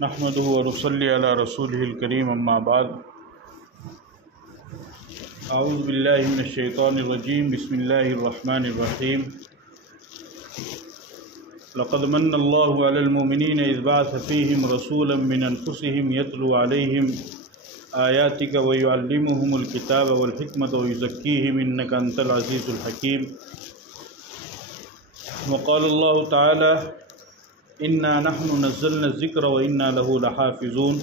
نحمدہ ونصلی علی رسولہ الکریم اما بعد اعوذ باللہ من الشیطان الرجیم بسم اللہ الرحمن الرحیم لقد من اللہ علی المؤمنین اذ بعث فیہم رسولا من انفسہم یتلو علیہم آیاتک ویعلمہم الکتاب والحکمۃ ویزکیہم انک انت العزیز الحکیم وقال اللہ تعالی انا نحن نزلنا الذکر وانا له لحافظون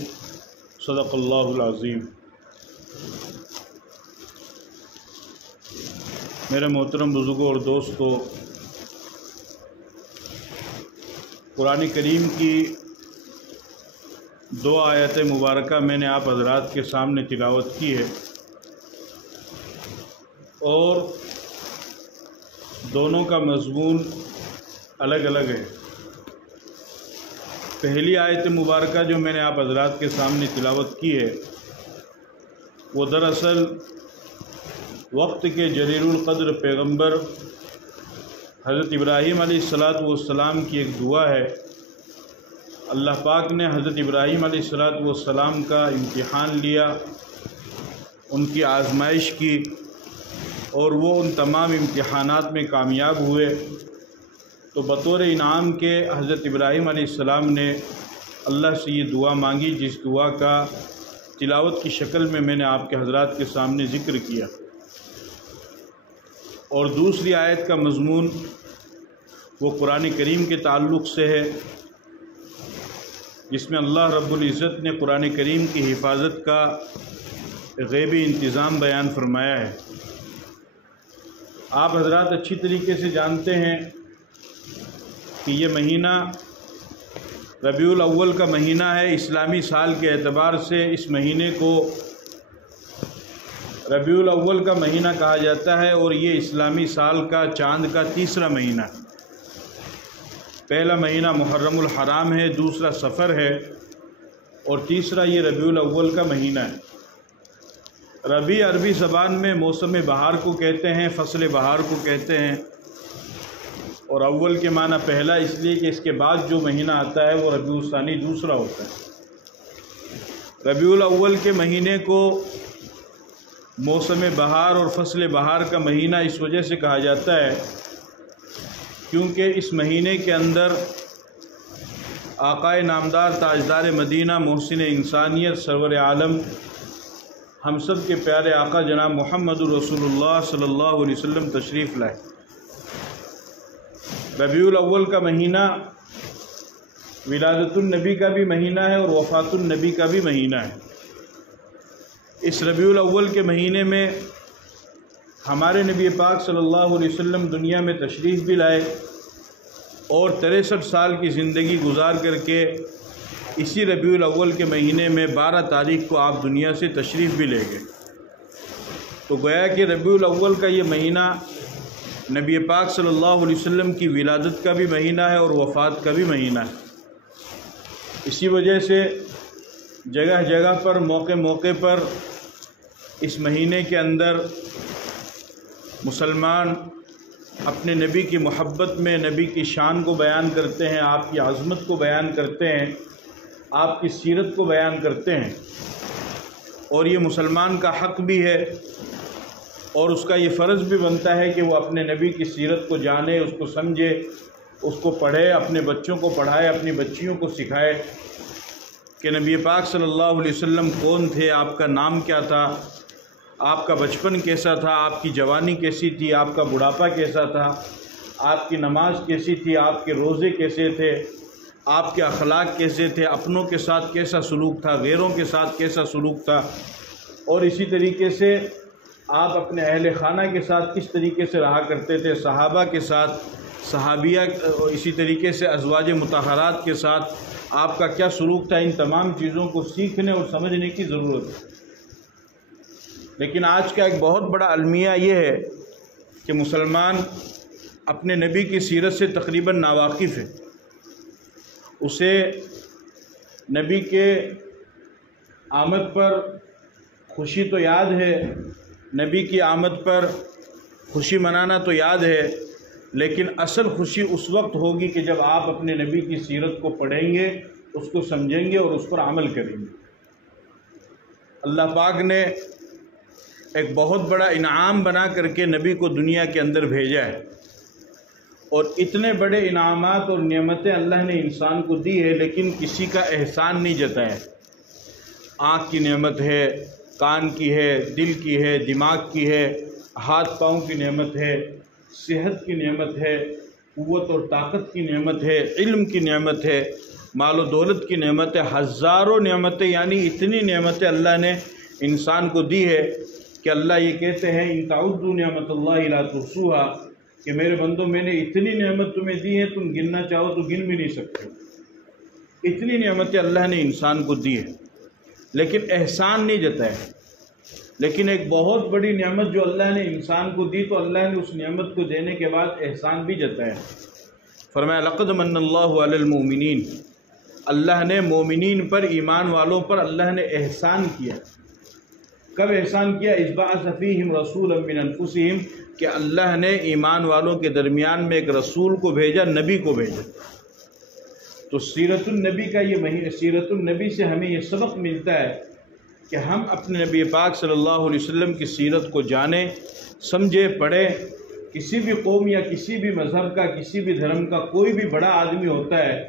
صدق اللہ العظیم۔ میرے محترم بزرگوں اور دوستو، قرآن کریم کی دو آیت مبارکہ میں نے آپ حضرات کے سامنے تلاوت کی ہے اور دونوں کا مضمون الگ الگ ہے۔ پہلی آیت مبارکہ جو میں نے آپ حضرات کے سامنے تلاوت کی ہے وہ دراصل وقت کے جلیل القدر پیغمبر حضرت ابراہیم علیہ السلام کی ایک دعا ہے۔ اللہ پاک نے حضرت ابراہیم علیہ السلام کا امتحان لیا، ان کی آزمائش کی اور وہ ان تمام امتحانات میں کامیاب ہوئے، تو بطور انعام کے حضرت ابراہیم علیہ السلام نے اللہ سے یہ دعا مانگی، جس دعا کا تلاوت کی شکل میں نے آپ کے حضرات کے سامنے ذکر کیا۔ اور دوسری آیت کا مضمون وہ قرآن کریم کے تعلق سے ہے، جس میں اللہ رب العزت نے قرآن کریم کی حفاظت کا غیبی انتظام بیان فرمایا ہے۔ آپ حضرات اچھی طریقے سے جانتے ہیں کہ یہ مہینہ ربیع الاول کا مہینہ ہے۔ اسلامی سال کے اعتبار سے اس مہینے کو ربیع الاول کا مہینہ کہا جاتا ہے اور یہ اسلامی سال کا چاند کا تیسرا مہینہ ہے۔ پہلا مہینہ محرم الحرام ہے، دوسرا صفر ہے اور تیسرا یہ ربیع الاول کا مہینہ ہے۔ ربیع عربی زبان میں موسم بہار کو کہتے ہیں، فصل بہار کو کہتے ہیں، اور اول کے معنی پہلا اس لیے کہ اس کے بعد جو مہینہ آتا ہے وہ ربیع الثانی دوسرا ہوتا ہے۔ ربیع الاول کے مہینے کو موسم بہار اور فصل بہار کا مہینہ اس وجہ سے کہا جاتا ہے کیونکہ اس مہینے کے اندر آقائے نامدار تاجدار مدینہ محسن انسانیت سرور عالم ہم سب کے پیارے آقا جناب محمد رسول اللہ صلی اللہ علیہ وسلم تشریف لائے۔ ربیع الاول کا مہینہ ولادت النبی کا بھی مہینہ ہے اور وفات النبی کا بھی مہینہ ہے۔ اس ربیع الاول کے مہینے میں ہمارے نبی پاک صلی اللہ علیہ وسلم دنیا میں تشریف بھی لائے اور 63 سال کی زندگی گزار کر کے اسی ربیع الاول کے مہینے میں 12 تاریخ کو آپ دنیا سے تشریف بھی لے گئے۔ تو گویا کہ ربیع الاول کا یہ مہینہ نبی پاک صلی اللہ علیہ وسلم کی ولادت کا بھی مہینہ ہے اور وفات کا بھی مہینہ ہے۔ اسی وجہ سے جگہ جگہ پر موقع پر اس مہینے کے اندر مسلمان اپنے نبی کی محبت میں نبی کی شان کو بیان کرتے ہیں، آپ کی عظمت کو بیان کرتے ہیں، آپ کی سیرت کو بیان کرتے ہیں، اور یہ مسلمان کا حق بھی ہے اور اس کا یہ فرض بھی بنتا ہے کہ وہ اپنے نبی کی سیرت کو جانے، اس کو سمجھے، اس کو پڑھے، اپنے بچوں کو پڑھائے، اپنی بچیوں کو سکھائے کہ نبی پاک صلی اللہ علیہ وسلم کون تھے، آپ کا نام کیا تھا، آپ کا بچپن کیسا تھا، آپ کی جوانی کیسی تھی، آپ کا بڑھاپا کیسا تھا، آپ کی نماز کیسی تھی، آپ کے روزے کیسے تھے، آپ کے اخلاق کیسے تھے، اپنوں کے ساتھ کیسا سلوک تھا، غیروں کے ساتھ کیسا سلوک تھا، اور اسی طریقے سے آپ اپنے اہل خانہ کے ساتھ کس طریقے سے رہا کرتے تھے، صحابہ کے ساتھ، صحابیہ، اسی طریقے سے ازواج مطہرات کے ساتھ آپ کا کیا سلوک تھا۔ ان تمام چیزوں کو سیکھنے اور سمجھنے کی ضرورت ہے۔ لیکن آج کا ایک بہت بڑا المیہ یہ ہے کہ مسلمان اپنے نبی کی سیرت سے تقریباً ناواقف ہے۔ اسے نبی کے آمد پر خوشی تو یاد ہے، نبی کی آمد پر خوشی منانا تو یاد ہے، لیکن اصل خوشی اس وقت ہوگی کہ جب آپ اپنے نبی کی سیرت کو پڑھیں گے، اس کو سمجھیں گے اور اس پر عمل کریں گے۔ اللہ پاک نے ایک بہت بڑا انعام بنا کر کے نبی کو دنیا کے اندر بھیجا ہے، اور اتنے بڑے انعامات اور نعمتیں اللہ نے انسان کو دی ہے، لیکن کسی کا احسان نہیں جتایا۔ آنکھ کی نعمت ہے، کان کی ہے، دل کی ہے، دماغ کی ہے، ہاتھ پاؤں کی نعمت ہے، صحت کی نعمت ہے، قوت اور طاقت کی نعمت ہے، علم کی نعمت ہے، مال و دولت کی نعمت ہے، ہزاروں نعمتیں، یعنی اتنی نعمتیں اللہ نے انسان کو دی ہے کہ اللہ یہ کہتے ہیں ان تعدوا نعمت اللہ لا تحصوها، کہ میرے بندوں میں نے اتنی نعمت تمہیں دی ہے، تم گننا چاہو تو گن بھی نہیں سکتے۔ اتنی نعمتیں اللہ نے انسان کو دی ہے، لیکن احسان نہیں جتایا۔ لیکن ایک بہت بڑی نعمت جو اللہ نے انسان کو دی، تو اللہ نے اس نعمت کو دینے کے بعد احسان بھی جتایا۔ فرمایا لقد من اللہ علی المؤمنین، اللہ نے مومنین پر، ایمان والوں پر اللہ نے احسان کیا۔ کب احسان کیا؟ اذ بعث فیہم رسولا من انفسہم، کہ اللہ نے ایمان والوں کے درمیان میں ایک رسول کو بھیجا، نبی کو بھیجا۔ تو سیرت النبی کا یہ سیرت النبی سے ہمیں یہ سبق ملتا ہے کہ ہم اپنے نبی پاک صلی اللہ علیہ وسلم کی سیرت کو جانیں، سمجھیں، پڑھیں۔ کسی بھی قوم یا کسی بھی مذہب کا، کسی بھی دھرم کا کوئی بھی بڑا آدمی ہوتا ہے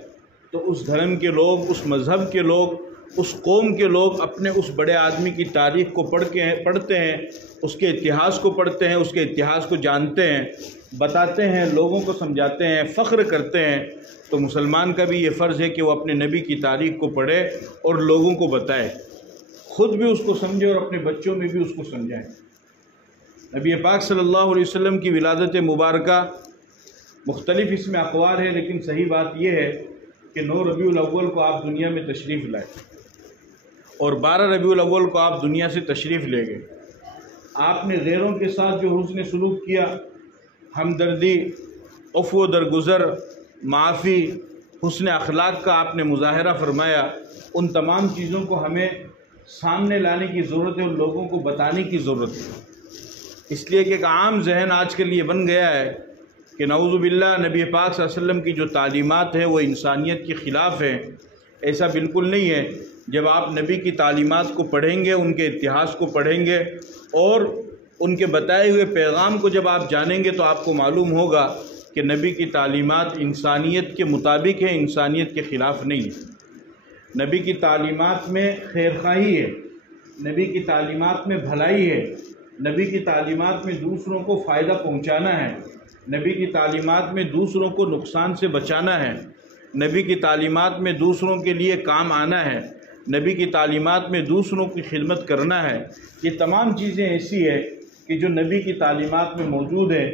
تو اس دھرم کے لوگ، اس مذہب کے لوگ، اس قوم کے لوگ اپنے اس بڑے آدمی کی تاریخ کو پڑھتے ہیں، اس کے اتہاس کو پڑھتے ہیں، اس کے اتہاس کو جانتے ہیں، بتاتے ہیں، لوگوں کو سمجھاتے ہیں، فخر کرتے ہیں۔ تو مسلمان کا بھی یہ فرض ہے کہ وہ اپنے نبی کی تاریخ کو پڑھے اور لوگوں کو بتائے، خود بھی اس کو سمجھے اور اپنے بچوں میں بھی اس کو سمجھائیں۔ نبی پاک صلی اللہ علیہ وسلم کی ولادت مبارکہ مختلف اس میں اقوال ہے، لیکن صحیح بات یہ ہے کہ 9 ربیع الاول کو آپ دنیا میں تشریف لائے اور 12 ربیع الاول کو آپ دنیا سے تشریف لے گئے۔ آپ نے غیروں کے ساتھ جو حسن سلوک کیا، ہمدردی، عفو درگزر، معافی، حسن اخلاق کا آپ نے مظاہرہ فرمایا، ان تمام چیزوں کو ہمیں سامنے لانے کی ضرورت ہے اور لوگوں کو بتانے کی ضرورت ہے۔ اس لیے کہ ایک عام ذہن آج کے لیے بن گیا ہے کہ نعوذ باللہ نبی پاک صلی اللہ علیہ وسلم کی جو تعلیمات ہیں وہ انسانیت کے خلاف ہیں۔ ایسا بالکل نہیں ہے۔ جب آپ نبی کی تعلیمات کو پڑھیں گے، ان کے اتہاس کو پڑھیں گے اور ان کے بتائے ہوئے پیغام کو جب آپ جانیں گے تو آپ کو معلوم ہوگا کہ نبی کی تعلیمات انسانیت کے مطابق ہیں، انسانیت کے خلاف نہیں ہے۔ نبی کی تعلیمات میں خیرخواہی ہے، نبی کی تعلیمات میں بھلائی ہے، نبی کی تعلیمات میں دوسروں کو فائدہ پہنچانا ہے، نبی کی تعلیمات میں دوسروں کو نقصان سے بچانا ہے، نبی کی تعلیمات میں دوسروں کے لیے کام آنا ہے، نبی کی تعلیمات میں دوسروں کی خدمت کرنا ہے۔ یہ تمام چیزیں ایسی ہے کہ جو نبی کی تعلیمات میں موجود ہے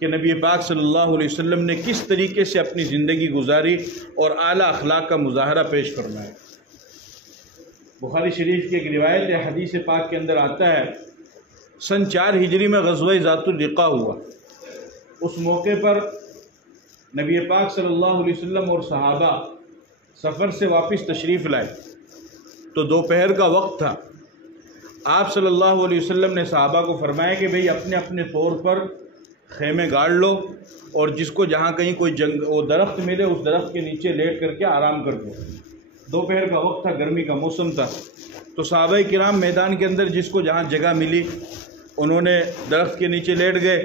کہ نبی پاک صلی اللہ علیہ وسلم نے کس طریقے سے اپنی زندگی گزاری اور اعلیٰ اخلاق کا مظاہرہ پیش فرمایا۔ بخاری شریف کی ایک روایت ہے، حدیث پاک کے اندر آتا ہے، سن 4 ہجری میں غزوہ ذات الرقاع ہوا۔ اس موقع پر نبی پاک صلی اللہ علیہ وسلم اور صحابہ سفر سے واپس تشریف لائے تو دوپہر کا وقت تھا۔ آپ صلی اللہ علیہ وسلم نے صحابہ کو فرمایا کہ بھئی اپنے اپنے طور پر خیمے گاڑ لو اور جس کو جہاں کہیں کوئی وہ درخت ملے اس درخت کے نیچے لیٹ کر کے آرام کر دو۔ دوپہر کا وقت تھا، گرمی کا موسم تھا، تو صحابہ کرام میدان کے اندر جس کو جہاں جگہ ملی انہوں نے درخت کے نیچے لیٹ گئے،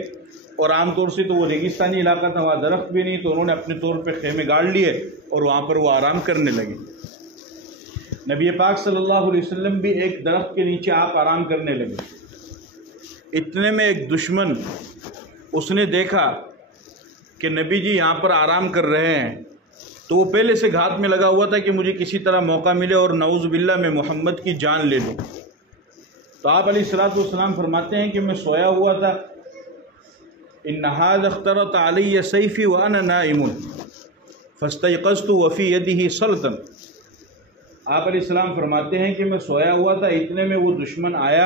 اور عام طور سے تو وہ ریگستانی علاقہ تھا، وہاں درخت بھی نہیں، تو انہوں نے اپنے طور پہ خیمے گاڑ لیے اور وہاں پر وہ آرام کرنے لگے۔ نبی پاک صلی اللہ علیہ وسلم بھی ایک درخت کے نیچے آپ آرام کرنے لگے۔ اتنے میں ایک دشمن اس نے دیکھا کہ نبی جی یہاں پر آرام کر رہے ہیں، تو وہ پہلے سے گھات میں لگا ہوا تھا کہ مجھے کسی طرح موقع ملے اور نعوذ باللہ میں محمد کی جان لے لوں۔ تو آپ علیہ الصلوۃ والسلام فرماتے ہیں کہ میں سویا ہوا تھا، ان ھذا اخترط علی سیفی وانا نائم فاستيقظت وفي يده سلطن۔ آپ علیہ السلام فرماتے ہیں کہ میں سویا ہوا تھا، اتنے میں وہ دشمن آیا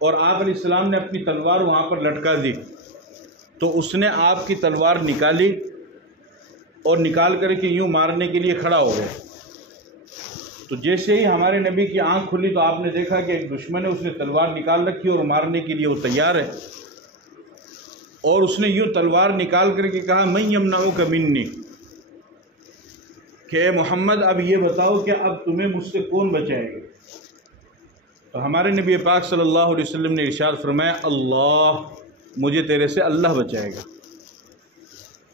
اور آپ علیہ السلام نے اپنی تلوار وہاں پر لٹکا دی، تو اس نے آپ کی تلوار نکالی اور نکال کر کے یوں مارنے کے لیے کھڑا ہو گیا۔ تو جیسے ہی ہمارے نبی کی آنکھ کھلی تو آپ نے دیکھا کہ ایک دشمن ہے، اس نے تلوار نکال رکھی اور مارنے کے لیے وہ تیار ہے، اور اس نے یوں تلوار نکال کر کے کہا من یمنعک منی، کہ محمد اب یہ بتاؤ کہ اب تمہیں مجھ سے کون بچائے گا؟ تو ہمارے نبی پاک صلی اللہ علیہ وسلم نے ارشاد فرمایا اللہ، مجھے تیرے سے اللہ بچائے گا۔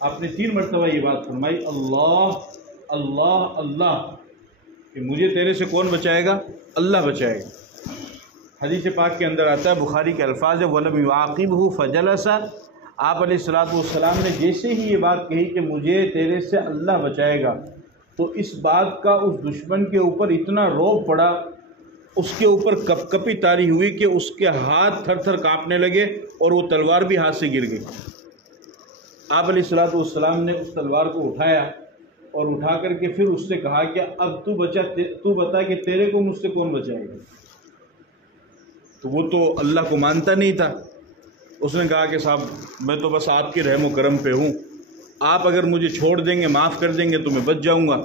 آپ نے 3 مرتبہ یہ بات فرمائی، اللہ اللہ اللہ، کہ مجھے تیرے سے کون بچائے گا؟ اللہ بچائے گا۔ حدیث پاک کے اندر آتا ہے، بخاری کے الفاظ ہے وَلَمْ يُعَاقِبْهُ فَجَلَسَ۔ آپ علیہ الصلوۃ والسلام نے جیسے ہی یہ بات کہی کہ مجھے تیرے سے اللہ بچائے گا، تو اس بات کا اس دشمن کے اوپر اتنا رعب پڑا، اس کے اوپر کپ کپی طاری ہوئی کہ اس کے ہاتھ تھر تھر کانپنے لگے اور وہ تلوار بھی ہاتھ سے گر گئی۔ آپ علیہ الصلوۃ والسلام نے اس تلوار کو اٹھایا اور اٹھا کر کے پھر اس سے کہا کہ اب تو بتا کہ تیرے کو مجھ سے کون بچائے گا؟ تو وہ تو اللہ کو مانتا نہیں تھا۔ اس نے کہا کہ صاحب میں تو بس آپ کے رحم و کرم پہ ہوں، آپ اگر مجھے چھوڑ دیں گے، معاف کر دیں گے تو میں بچ جاؤں گا،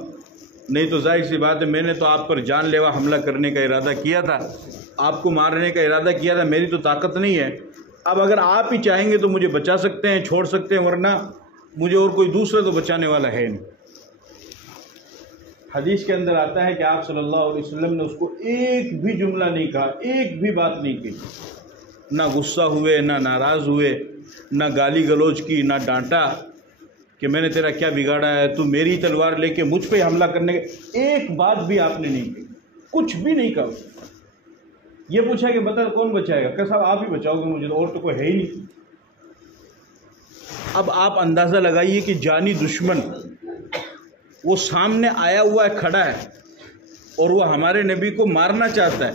نہیں تو ظاہر سی بات ہے میں نے تو آپ پر جان لیوا حملہ کرنے کا ارادہ کیا تھا، آپ کو مارنے کا ارادہ کیا تھا، میری تو طاقت نہیں ہے۔ اب اگر آپ ہی چاہیں گے تو مجھے بچا سکتے ہیں، چھوڑ سکتے ہیں، ورنہ مجھے اور کوئی دوسرا تو بچانے والا ہے نہیں۔ حدیث کے اندر آتا ہے کہ آپ صلی اللہ علیہ وسلم نے اس کو ایک بھی جملہ نہیں کہا، ایک بھی بات نہیں کی، نہ غصہ ہوئے، نہ ناراض ہوئے، نہ گالی گلوچ کی، نہ ڈانٹا کہ میں نے تیرا کیا بگاڑا ہے، تو میری تلوار لے کے مجھ پہ حملہ کرنے کے، ایک بات بھی آپ نے نہیں کی، کچھ بھی نہیں کہا۔ یہ پوچھا کہ بتا کون بچائے گا؟ کہ صاحب آپ ہی بچاؤ گے مجھے، تو اور تو کوئی ہے ہی نہیں۔ اب آپ اندازہ لگائیے کہ جانی دشمن وہ سامنے آیا ہوا ہے، کھڑا ہے، اور وہ ہمارے نبی کو مارنا چاہتا ہے،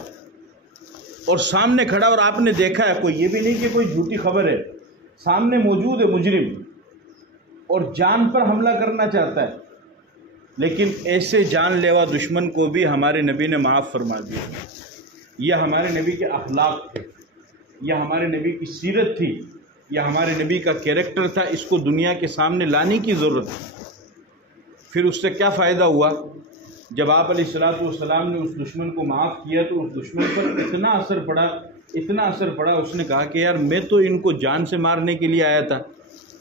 اور سامنے کھڑا، اور آپ نے دیکھا ہے، کوئی یہ بھی نہیں کہ کوئی جھوٹی خبر ہے، سامنے موجود ہے مجرم اور جان پر حملہ کرنا چاہتا ہے، لیکن ایسے جان لیوا دشمن کو بھی ہمارے نبی نے معاف فرما دیا۔ یہ ہمارے نبی کے اخلاق تھے، یہ ہمارے نبی کی سیرت تھی، یہ ہمارے نبی کا کیریکٹر تھا، اس کو دنیا کے سامنے لانے کی ضرورت ہے۔ پھر اس سے کیا فائدہ ہوا؟ جب آپ علیہ الصلوۃ والسلام نے اس دشمن کو معاف کیا تو اس دشمن پر اتنا اثر پڑا، اتنا اثر پڑا، اس نے کہا کہ یار میں تو ان کو جان سے مارنے کے لیے آیا تھا،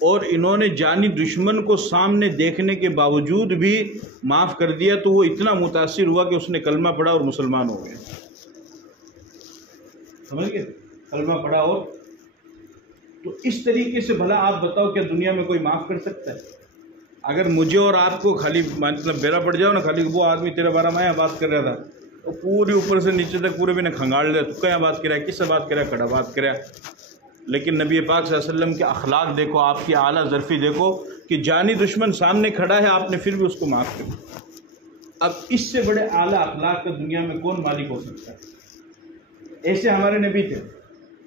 اور انہوں نے جانی دشمن کو سامنے دیکھنے کے باوجود بھی معاف کر دیا، تو وہ اتنا متاثر ہوا کہ اس نے کلمہ پڑھا اور مسلمان ہو گئے۔ سمجھ گئے؟ کلمہ پڑھا اور تو اس طریقے سے بھلا آپ بتاؤ کہ دنیا میں کوئی معاف کر سکتا ہے؟ اگر مجھے اور آپ کو خالی مطلب بیرا پڑ جاؤ نا، خالی وہ آدمی تیرے بارے میں بات کر رہا تھا، تو پوری اوپر سے نیچے تک پورے بھی نے کھنگاڑ لیا، تو کیا بات کر رہا ہے، کس سے بات کر رہا ہے، کھڑا بات کر رہا ہے۔ لیکن نبی پاک صلی اللہ علیہ وسلم کے اخلاق دیکھو، آپ کی اعلیٰ ظرفی دیکھو کہ جانی دشمن سامنے کھڑا ہے، آپ نے پھر بھی اس کو معاف کر دیا۔ اب اس سے بڑے اعلیٰ اخلاق کا دنیا میں کون مالک ہو سکتا ہے؟ ایسے ہمارے نبی تھے،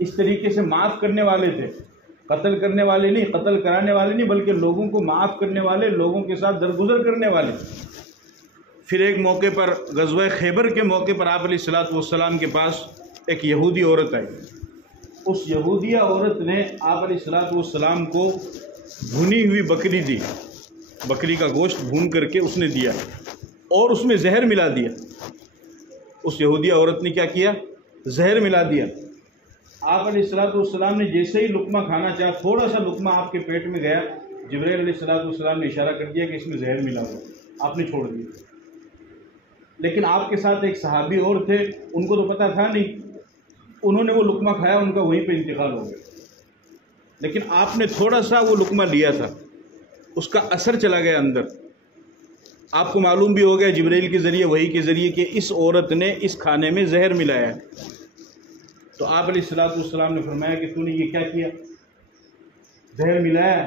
اس طریقے سے معاف کرنے والے تھے، قتل کرنے والے نہیں، قتل کرانے والے نہیں، بلکہ لوگوں کو معاف کرنے والے، لوگوں کے ساتھ درگزر کرنے والے۔ پھر ایک موقع پر غزوہ خیبر کے موقع پر آپ علیہ الصلوۃ والسلام کے پاس ایک یہودی عورت آئی۔ اس یہودیہ عورت نے آپ علیہ الصلوۃ والسلام کو بھنی ہوئی بکری دی، بکری کا گوشت بھون کر کے اس نے دیا اور اس میں زہر ملا دیا۔ اس یہودیہ عورت نے کیا کیا؟ زہر ملا دیا۔ آپ علیہ الصلوۃ والسلام نے جیسے ہی لقمہ کھانا چاہا، تھوڑا سا لقمہ آپ کے پیٹ میں گیا، جبرائیل علیہ الصلوۃ والسلام نے اشارہ کر دیا کہ اس میں زہر ملا ہوا، آپ نے چھوڑ دیا۔ لیکن آپ کے ساتھ ایک صحابی اور تھے، ان کو تو پتہ تھا نہیں، انہوں نے وہ لقمہ کھایا، ان کا وہیں پہ انتقال ہو گیا۔ لیکن آپ نے تھوڑا سا وہ لقمہ لیا تھا، اس کا اثر چلا گیا اندر، آپ کو معلوم بھی ہو گیا جبرائیل کے ذریعے، وحی کے ذریعے، کہ اس عورت نے اس کھانے میں زہر ملایا ہے۔ تو آپ علیہ الصلوۃ والسلام نے فرمایا کہ تو نے یہ کیا کیا؟ زہر ملایا؟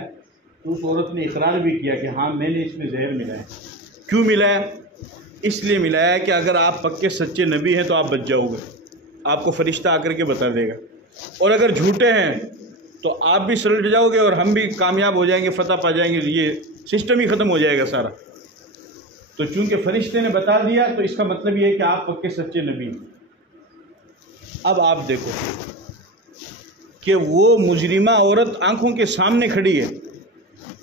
تو اس عورت نے اقرار بھی کیا کہ ہاں میں نے اس میں زہر ملایا۔ کیوں ملایا؟ اس لیے ملایا کہ اگر آپ پکے سچے نبی ہیں تو آپ بچ جاؤ گے، آپ کو فرشتہ آ کر کے بتا دے گا، اور اگر جھوٹے ہیں تو آپ بھی سلٹ جاؤ گے اور ہم بھی کامیاب ہو جائیں گے، فتح پا جائیں گے، یہ سسٹم ہی ختم ہو جائے گا سارا۔ تو چونکہ فرشتے نے بتا دیا تو اس کا مطلب یہ ہے کہ آپ پکے سچے نبی ہیں۔ اب آپ دیکھو کہ وہ مجرمہ عورت آنکھوں کے سامنے کھڑی ہے،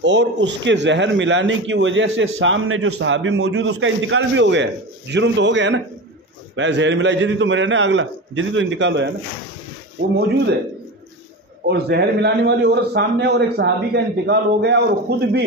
اور اس کے زہر ملانے کی وجہ سے سامنے جو صحابی موجود، اس کا انتقال بھی ہو گیا ہے، جرم تو ہو گیا نا، بھائی زہر ملا جدی تو مرے نا، اگلا جدی تو انتقال ہوا ہے نا، وہ موجود ہے، اور زہر ملانے والی عورت سامنے، اور ایک صحابی کا انتقال ہو گیا، اور خود بھی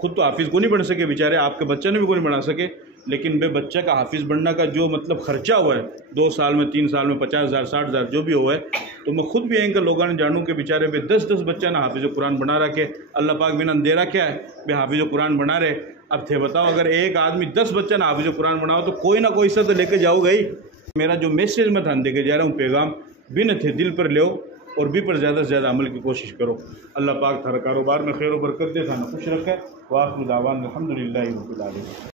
خود تو حافظ کو نہیں بن سکے بیچارے، آپ کے بچے نے بھی کو نہیں بنا سکے، لیکن بے بچہ کا حافظ بننا کا جو مطلب خرچہ ہوا ہے 2 سال میں 3 سال میں 50,000 60,000 جو بھی ہوا ہے، تو میں خود بھی یہیں کا لوگوں نے جانوں کہ بیچارے بے 10 بچہ نہ حافظ قرآن بنا رکھے، اللہ پاک بنا اندھیرا کیا ہے بے حافظ قرآن بنا رہے۔ اب تھے بتاؤ اگر ایک آدمی 10 بچہ نہ حافظ قرآن بناؤ تو کوئی نہ کوئی سا تو لے کے جاؤ گئی۔ میرا جو میسیج میں تھا دے کے جا رہا ہوں پیغام بھی نہ تھے، دل پر لو اور بھی پر زیادہ سے زیادہ عمل کی کوشش کرو۔ اللہ پاک تھا کاروبار میں خیر و برکت دے، تھا نہ خوش رکھے۔ وآخر دعوانا الحمدللہ رب العالمین۔